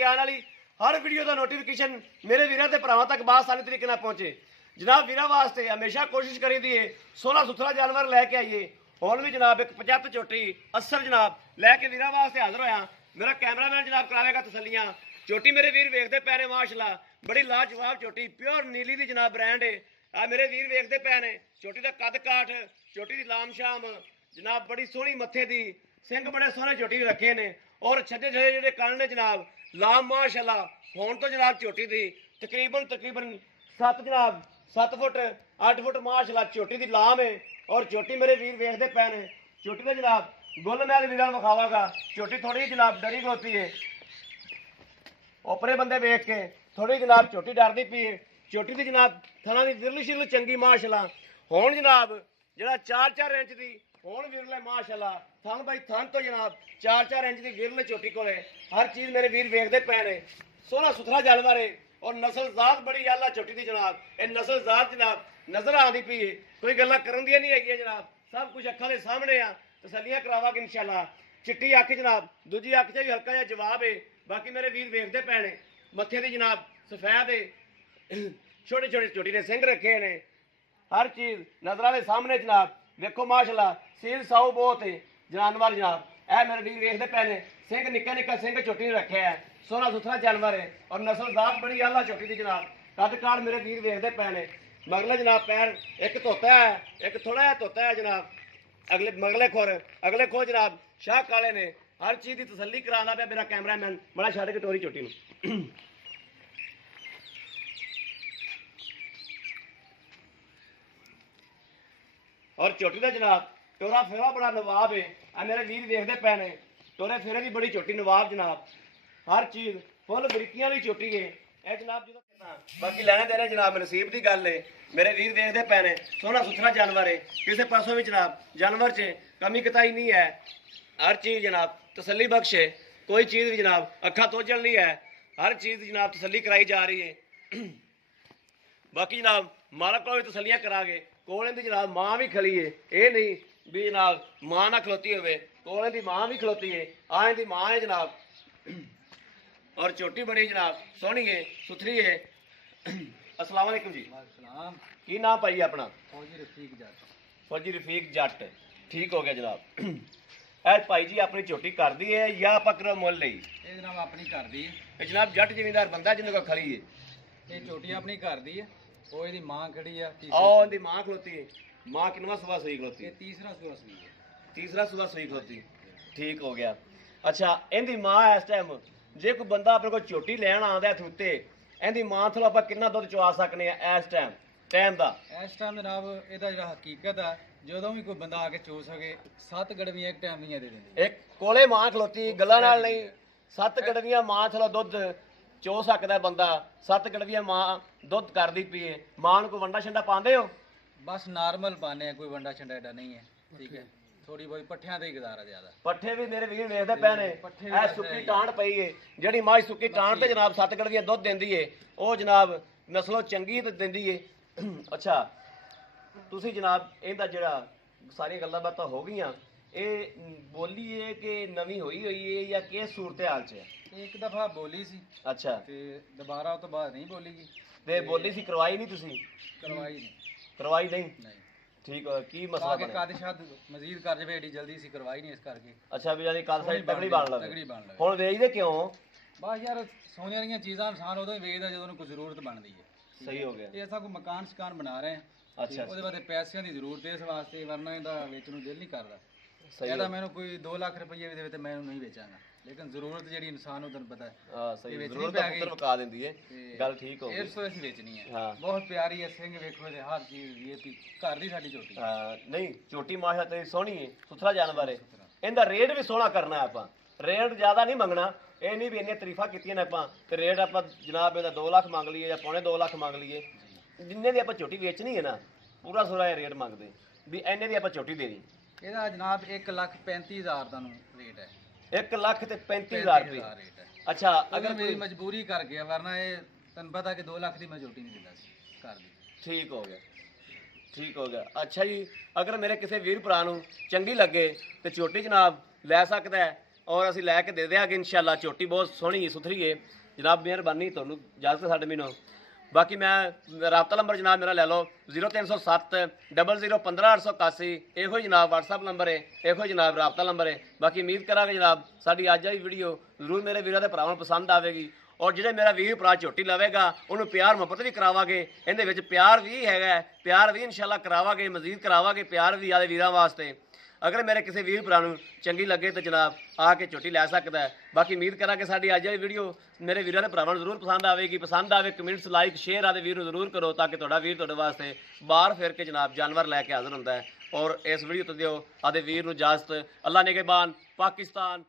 मेरी आने वाली हर वीडियो का नोटिफिकेशन मेरे वीरों के भरावां तक बासानी तरीके नाल पहुंचे। जनाब वीरों वास्ते हमेशा कोशिश करी दी है सोहना सुथरा जानवर लैके आइए। हुण भी जनाब एक 75 झोटी असर जनाब लैके वीरों वास्ते हाजिर होया। मेरा कैमरामैन जनाब करावेगा तसल्लियां। झोटी मेरे वीर वेखते पै ने माशाअल्लाह, बड़ी लाजवाब झोटी प्योर नीली दी जनाब ब्रांड है। आ मेरे वीर वेखते पै ने झोटी का कद काठ, झोटी की लाम शाम जनाब बड़ी सोहनी मत्थे दी, सिंह बड़े सोहने झोटी रखे ने और छजे छजे जेडे कंन ने जनाब लाम माशाअल्लाह। हुण तो जनाब झोटी दी तकरीबन 7 फुट 8 फुट माशाअल्लाह झोटी की लाम है। और झोटी मेरे वीर वेखते पै ने झोटी का जनाब गुल मैं वीरां विखावागा। झोटी थोड़ी जनाब डरी खलोती है, ओपरे बंदे वेख के थोड़ी जनाब झोटी डरदी पी है। झोटी की जनाब थना की विरली शिरल चंगी माशाअल्लाह। हुण जनाब जरा 4-4 इंच की हुण विरले माशाअल्लाह। थन बाई थन तो जनाब 4-4 इंच की विरल झोटी कोले हर चीज़ मेरे वीर वेखते पै ने। सोहना सुथरा जानवर है और नस्ल जात बड़ी आला झोटी की जनाब। ये नस्ल जात जनाब नजर आती पी है, कोई गल्लां करन दियां नहीं है जनाब, सब कुछ अखां दे सामने आ। तसल्लियां करावांगे इंशाअल्लाह। चिट्टी अख जनाब, दूजी अख च भी हल्का जिहा जवाब है। बाकी मेरे वीर वेखते पै ने मत्थे दी जनाब सफेद है, छोटे छोटे झोटी ने सिंह रखे ने, हर चीज़ नजर के सामने जनाब। देखो माशाअल्लाह सील साऊ बहुत है जानवर जनाब। ए मेरे वीर वेखते पै ने सिंह निक्का निक्का सिंह झोटी ने रखे है। सोहना सुथरा जानवर है और नस्ल जात बड़ी आला झोटी की जनाब। कद काठ मेरे वीर वेखते पै ने। मगले जनाब पैर एक धोता है, एक थोड़ा जिहा धोता है जनाब। अगले अगले खोर जनाब शाह काले ने। हर चीज़ की तसल्ली कराना पे मेरा कैमरामैन बड़ा छड़ के टोरी झोटी नूं। और झोटी का जनाब टोरा फेरा बड़ा नवाब है। आ मेरे वीर वेखते पै ने टोरे फेरे की बड़ी झोटी नवाब जनाब। हर चीज़ फुल बरीकियां वाली झोटी है ए जनाब। जो बाकी लैने देने जनाब नसीब की गल है। मेरे वीर देखते पै ने सोहना सुथरा जानवर है, किसी पासों भी जनाब जानवर च कमी कताई नहीं है। हर चीज़ जनाब तसल्ली बख्श है, कोई चीज़ भी जनाब अखा तोजल नहीं है। हर चीज़ जनाब तसल्ली कराई जा रही है। बाकी जनाब मालक को भी तसल्लियां करा के कोले दी जनाब मां भी खड़ी है। ये नहीं भी जनाब मां ना खलोती होवे, कोले दी मां भी खलोती है। आए दी मां है जनाब और झोटी बड़ी जनाब सोहनी है सुथरी है। अस्सलाम वालेकुम जी। की नाम भाई अपना? फौजी रफीक जट। ठीक हो गया जनाब। ऐ भाई जी अपनी झोटी कर दी है या पकड़ मुल ली? जनाब अपनी घर दी है। जनाब जट जिमीदार बंदा जिन्हों को खड़ी है। ये झोटी अपनी घर दी है। वो इसदी मां खड़ी है। आओ इहदी मां खलोती है। मां किनवा सुबह सुई खलोती ये है? तीसरा सुबह सुई है। तीसरा सुबह सुई खलोती है। ठीक हो गया। अच्छा इहदी मां इस टाइम जे कोई बंदा अपने को झोटी लैन आंदा थुत्ते इहदी मां थोड़ा आप कितना दुध चवा सकने इस टाइम दा? इस टाइम जनाब ਇਹਦਾ ਜਿਹੜਾ ਹਕੀਕਤ ਹੈ ਜਦੋਂ ਵੀ ਕੋਈ ਬੰਦਾ ਆ ਕੇ ਚੋ ਸਕੇ 7 ਗੜਵੀਆਂ ਇੱਕ ਟਾਈਮ ਦੀਆਂ ਦੇ ਦਿੰਦੇ। एक कोले मां खलोती गल्लां नाल नहीं, 7 गड़वियां मां थोड़ा दुध चो सकदा बंदा। 7 गड़वियां मां दुध करदी पीए। मां नूं कोई वंडा छंडा पांदे हो? बस नार्मल पाने हैं, कोई वंडा छंडा एडा नहीं है। ठीक है थोड़ी बहुत पट्ठियां ਤੇ ਗੁਜ਼ਾਰਾ ਜ਼ਿਆਦਾ। पट्ठे भी मेरे वीर वेखदे पै ने ऐ सुक्की टांड पई है ਜਿਹੜੀ ਮਾਝ ਸੁੱਕੀ ਟਾਂਡ ਤੇ ਜਨਾਬ 7 ਗੜਵੀਆਂ ਦੁੱਧ ਦਿੰਦੀ ਏ ਉਹ ਜਨਾਬ ਨਸਲੋਂ ਚੰਗੀ ਤੇ ਦਿੰਦੀ ਏ। ਅੱਛਾ ਤੁਸੀਂ ਜਨਾਬ ਇਹਦਾ ਜਿਹੜਾ ਸਾਰੀਆਂ ਗੱਲਾਂ ਬਾਤਾਂ ਹੋ ਗਈਆਂ ਇਹ ਬੋਲੀ ਏ ਕਿ ਨਵੀਂ ਹੋਈ ਏ ਜਾਂ ਕਿਸ ਸੂਰਤ ਹਾਲ 'ਚ ਹੈ? ਇੱਕ ਦਫਾ ਬੋਲੀ ਸੀ ਅੱਛਾ ਤੇ ਦੁਬਾਰਾ ਉਹ ਤੋਂ ਬਾਅਦ ਨਹੀਂ ਬੋਲੀਗੀ। ਤੇ ਬੋਲੀ ਸੀ ਕਰਵਾਈ ਨਹੀਂ ਤੁਸੀਂ? ਕਰਵਾਈ ਨਹੀਂ। ਕਰਵਾਈ ਨਹੀਂ? ਨਹੀਂ ਠੀਕ ਹੈ। ਕੀ ਮਸਲਾ ਕਿ ਬਣਿਆ? ਕਾਦਿਸ਼ਾਦ ਮਜ਼ੀਦ ਕਰ ਜਵੇ ਏਡੀ ਜਲਦੀ ਸੀ ਕਰਵਾਈ ਨਹੀਂ ਇਸ ਕਰਕੇ। ਅੱਛਾ ਵੀ ਜਾਨੀ ਕੱਲ ਸਾਡੀ ਤਗੜੀ ਬਣ ਤਗੜੀ ਲੱਗੇ। ਬਣ ਲੱਗੇ। ਹੁਣ ਵੇਚਦੇ ਕਿਉਂ? ਬਸ ਯਾਰ ਸੋਨੇ ਵਾਲੀਆਂ ਚੀਜ਼ਾਂ ਇਨਸਾਨ ਉਦੋਂ ਹੀ ਵੇਚਦਾ ਜਦੋਂ ਉਹਨੂੰ ਕੋਈ ਜ਼ਰੂਰਤ ਬਣਦੀ ਹੈ। ਸਹੀ ਹੋ ਗਿਆ। ਇਹ ਅਸਾਂ ਕੋਈ ਮਕਾਨ ਸ਼ਕਾਨ ਬਣਾ ਰਹੇ ਹਾਂ। ਅੱਛਾ ਉਹਦੇ ਬਾਅਦ ਪੈਸਿਆਂ ਦੀ ਜ਼ਰੂਰਤ ਹੈ ਇਸ ਵਾਸਤੇ, ਵਰਨਾ ਇਹਦਾ ਵੇਚਣ ਨੂੰ ਦਿਲ ਨਹੀਂ ਕਰਦਾ। ਸਹੀ ਇਹਦਾ ਮੈਨੂੰ ਕੋਈ 2 ਲੱਖ ਰੁਪਏ ਵੀ ਦੇਵੇ ਤੇ ਮੈਂ ਇਹਨੂੰ ਨਹੀਂ ਵੇਚਾਂਗਾ। ਲੇਕਿਨ ਜ਼ਰੂਰਤ ਜਿਹੜੀ ਇਨਸਾਨ ਨੂੰ ਤੈਨੂੰ ਪਤਾ ਹੈ ਹਾਂ ਸਹੀ ਵੇਚਣੀ ਜ਼ਰੂਰਤ ਪੈ ਦਾ ਗਈ। ਪੁੱਤਰ ਵਕਾ ਦਿੰਦੀ ਏ। ਤੇ ਗੱਲ ਠੀਕ ਹੋ ਗਈ। ਇਸ ਤੋਂ ਅਸੀਂ ਵੇਚਣੀ ਹੈ। ਹਾਂ। ਬਹੁਤ ਪਿਆਰੀ ਹੈ, ਸਿੰਘ ਵੇਖੋ ਇਹਦੇ ਹਰ ਚੀਜ਼ ਵੀਆਈਪੀ ਘਰ ਦੀ ਸਾਡੀ ਝੋਟੀ ਹੈ। ਹਾਂ ਨਹੀਂ ਝੋਟੀ ਮਾਸ਼ਾ ਤੇਰੀ ਸੋਹਣੀ ਏ, ਸੁਥਰਾ ਜਾਨਵਰ ਏ। ਇਹਦਾ ਰੇਟ ਵੀ ਸੋਹਣਾ ਕਰਨਾ ਆਪਾਂ, ਰੇਟ ਜ਼ਿਆਦਾ ਨਹੀਂ ਮੰਗਣਾ। ਇਹ ਨਹੀਂ ਵੀ ਇੰਨੀਆਂ ਤਾਰੀਫਾਂ ਕੀਤੀਆਂ ਨੇ ਆਪਾਂ ਤੇ ਰੇਟ ਆਪਾਂ ਜਨਾਬ ਇਹਦਾ 2 ਲੱਖ ਮੰਗ ਲਈਏ ਜਾਂ ਪੌਣੇ 2 ਲੱਖ ਮੰਗ ਲਈਏ। ਜਿੰਨੇ ਦੀ ਆਪਾਂ ਝੋਟੀ ਵੇਚਣੀ ਹੈ ਨਾ ਪੂਰਾ ਸੋਹਣਾ ਇਹ ਰੇਟ ਮੰਗਦੇ ਵੀ ਇੰਨੇ ਦੀ ਆਪਾਂ ਝੋਟੀ ਦੇਣੀ। ਇਹਦਾ ਜਨਾਬ 1,35,000 ਦਾ ਨੂੰ ਰੇਟ ਹੈ। 1,35,000 ਰੁਪਏ ਰੇਟ ਹੈ। ਅੱਛਾ ਅਗਰ ਅਗਰ ਮੇਰੀ ਮਜਬੂਰੀ ਕਰ ਗਿਆ, ਵਰਨਾ ਇਹ ਤੈਨੂੰ ਪਤਾ ਕਿ 2 ਲੱਖ ਦੀ ਮੈਂ ਝੋਟੀ ਨਹੀਂ ਦਿੰਦਾ ਸੀ ਘਰ ਦੀ। ਠੀਕ ਹੋ ਗਿਆ। ਠੀਕ ਹੋ ਗਿਆ। ਅੱਛਾ ਜੀ ਅਗਰ ਮੇਰੇ ਕਿਸੇ ਵੀਰ ਭਰਾ ਨੂੰ ਚੰਗੀ ਲੱਗੇ ਤੇ ਝੋਟੀ ਜਨਾਬ ਲੈ ਸਕਦਾ ਹੈ ਔਰ ਅਸੀਂ ਲੈ ਕੇ ਦੇ ਦਿਆਂਗੇ ਇਨਸ਼ਾਅੱਲਾ। ਝੋਟੀ ਬਹੁਤ ਸੋਹਣੀ ਸੁਥਰੀ ਹੈ ਜਨਾਬ, ਮਿਹਰਬਾਨੀ ਤੁਹਾਨੂੰ ਇਜਾਜ਼ਤ ਸਾਡੇ ਮੈਨੂੰ। ਬਾਕੀ ਮੈਂ ਰਾਬਤਾ ਨੰਬਰ ਜਨਾਬ ਮੇਰਾ ਲੈ ਲਓ 0307 0015 ਇਹੋ ਹੀ ਜਨਾਬ WhatsApp ਨੰਬਰ ਹੈ, ਇਹੋ ਹੀ ਜਨਾਬ ਰਾਬਤਾ ਨੰਬਰ ਹੈ। ਬਾਕੀ ਉਮੀਦ ਕਰਾਂਗੇ ਜਨਾਬ ਸਾਡੀ ਅੱਜ ਵਾਲੀ ਵੀਡੀਓ ਜ਼ਰੂਰ ਮੇਰੇ ਵੀਰਾਂ ਦੇ ਭਰਾਵਾਂ ਨੂੰ ਪਸੰਦ ਆਵੇਗੀ, ਔਰ ਜਿਹੜੇ ਮੇਰਾ ਵੀਰ ਭਰਾ ਝੋਟੀ ਲਵੇਗਾ ਉਹਨੂੰ ਪਿਆਰ ਮੁਹੱਬਤ ਵੀ ਕਰਾਵਾਂਗੇ, ਇਹਦੇ ਵਿੱਚ ਪਿਆਰ ਵੀ ਹੈਗਾ, ਪਿਆਰ ਵੀ ਇਨਸ਼ਾਅੱਲਾ ਕਰਾਵਾਂਗੇ, ਮਜ਼ੀਦ ਕਰਾਵਾਂਗੇ ਪਿਆਰ ਵੀ ਆਦੇ ਵੀਰਾਂ ਵਾਸਤੇ। ਅਗਰ ਮੇਰੇ ਕਿਸੇ ਵੀਰ ਭਰਾ ਨੂੰ ਚੰਗੀ ਲੱਗੇ ਤਾਂ ਜਨਾਬ ਆ ਕੇ ਝੋਟੀ ਲੈ ਸਕਦਾ ਹੈ। ਬਾਕੀ ਉਮੀਦ ਕਰਾਂਗੇ ਸਾਡੀ ਅੱਜ ਵਾਲੀ ਵੀਡੀਓ ਮੇਰੇ ਵੀਰਾਂ ਦੇ ਭਰਾਵਾਂ ਨੂੰ ਜ਼ਰੂਰ ਪਸੰਦ ਆਵੇਗੀ। ਪਸੰਦ ਆਵੇ ਕਮੈਂਟਸ ਲਾਈਕ ਸ਼ੇਅਰ ਆਦੇ ਵੀਰ ਨੂੰ ਜ਼ਰੂਰ ਕਰੋ, ਤਾਂ ਕਿ ਤੁਹਾਡਾ ਵੀਰ ਤੁਹਾਡੇ ਵਾਸਤੇ ਬਾਹਰ ਫਿਰ ਕੇ ਜਨਾਬ ਜਾਨਵਰ ਲੈ ਕੇ ਹਾਜ਼ਰ ਹੁੰਦਾ ਹੈ। ਔਰ ਇਸ ਵੀਡੀਓ ਤੋਂ ਦਿਓ ਆਦੇ ਵੀਰ ਨੂੰ ਇਜਾਜ਼ਤ। ਅੱਲਾ ਨਿਗਹਿਬਾਨ। ਪਾਕਿਸਤਾਨ।